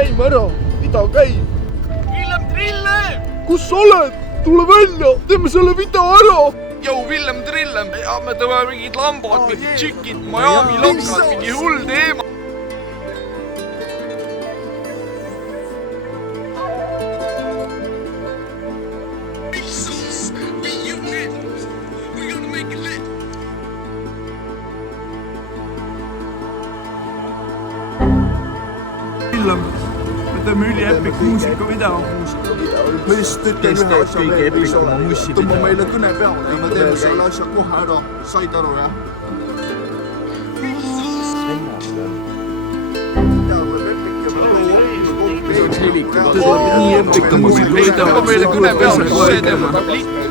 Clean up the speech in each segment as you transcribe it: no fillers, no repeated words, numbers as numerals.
käima ära. Mida käib? Villem Trillem! Kus sa oled? Tule välja, teeme selle video ära. Jou, Villem Trillem! Ja me tõme mingid lambad, mingid tšikid, Miami lokad, mingi hull teema. Villem, me teeme üliepik muusikavideo. Ma just ütlen ühe asja veel, võis ole. Tõmba meile kõne peale ja me teeme selle asja kohe ära. Said aru, jah? Tõmba meile kõne peale, see teema peab lihtne.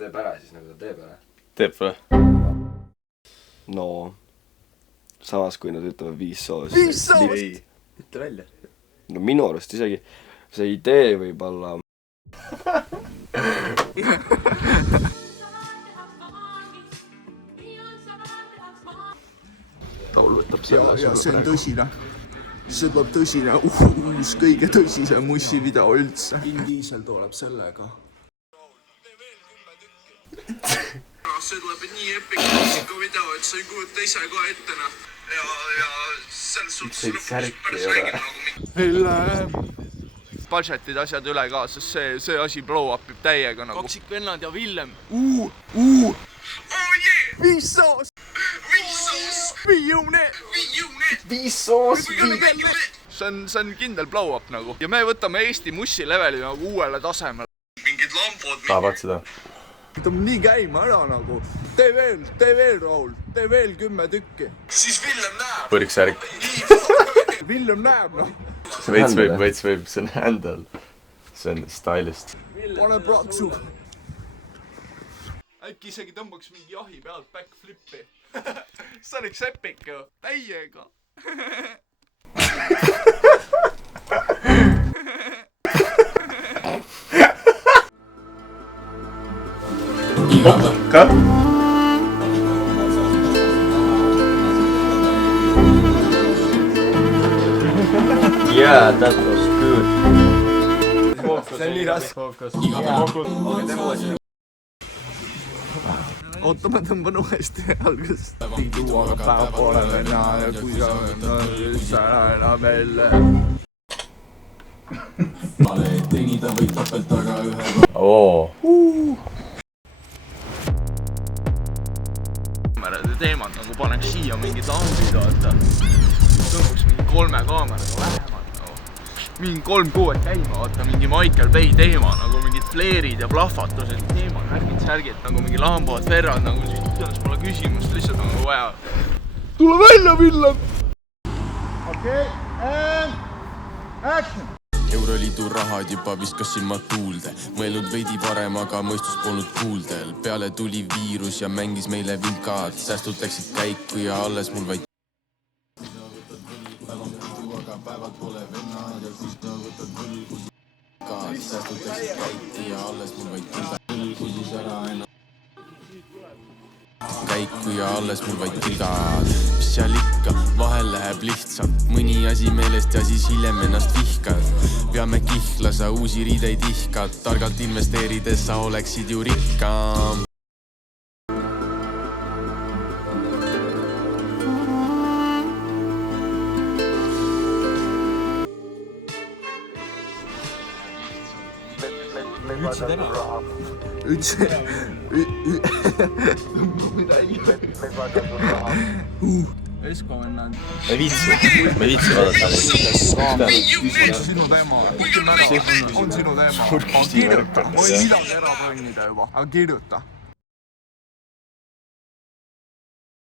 Teeb ära siis nagu ta teeb ära. Teeb või? No, samas kui nad ütlevad 5 soost. 5 soost! Ütle välja. No minu arust isegi see idee võib olla... Laul võtab selle. Ja see on tõsine. See tuleb tõsine, uus kõige tõsisem mussivideo üldse. Vin Diesel tuleb sellega. See tuleb nii epic muusikavideo, et sa ei kujuta ise ka ette, noh. Ja selles suhtes päris räägime nagu budgetid asjad üle ka, sest see asi blow up ib täiega nagu. Kaksikvennad ja Villem. Oh yeah! 5 soost! 5 soos! Viiunet! 5 soost! See on kindel blow up nagu. Ja me võtame Eesti mussi leveli nagu uuele tasemele. Mingid lambod. Tahavad seda? Võtame nii käima ära nagu. Tee veel, Raul. Tee veel 10 tükki. Siis Villem näeb. Põrksärk. Villem näeb, noh. Veits võib, see on handle. See on stylist. Pane praksu. Äkki isegi tõmbaks mingi jahi pealt backflippi. See on üks epic ju. Täiega. Cut. Yeah, that was good. See on nii raske. Oota, ma tõmban uuesti algusest. Tuuaga päev pole venna ja kui sa üldse ära meile. Teenida võid tapelt taga ühe. Teemad nagu paneks siia mingid lambid, vaata. Tõmbaks mingi 3 kaameraga vähemalt nagu. Mingi 3 kuud käima, vaata, mingi Michael Bay teema, nagu mingid fleerid ja plahvatused, teemad, särgid, nagu mingi lambad, ferrad, nagu siis tõenäoliselt pole küsimust, lihtsalt nagu vaja. Tule välja, Villem! Okei, and action! Euroliidu rahad juba viskas silmad tuulde. Mõelnud veidi varem, aga mõistus polnud kuuldel. Peale tuli viirus ja mängis meile vinkad. Säästud läksid käiku ja alles mul vaid tilgad. Mis seal ikka, vahel läheb lihtsalt. Mõni asi meelest ja siis hiljem ennast vihkad. Peame kihlasa uusi riideid ihkad. Targalt investeerides sa oleksid ju rikkam. Esko vennad. Ma ei viitsi vaadata. Sinu teema. On sinu teema. Kirjuta. Oi midagi ära põnnida juba. Aga kirjuta.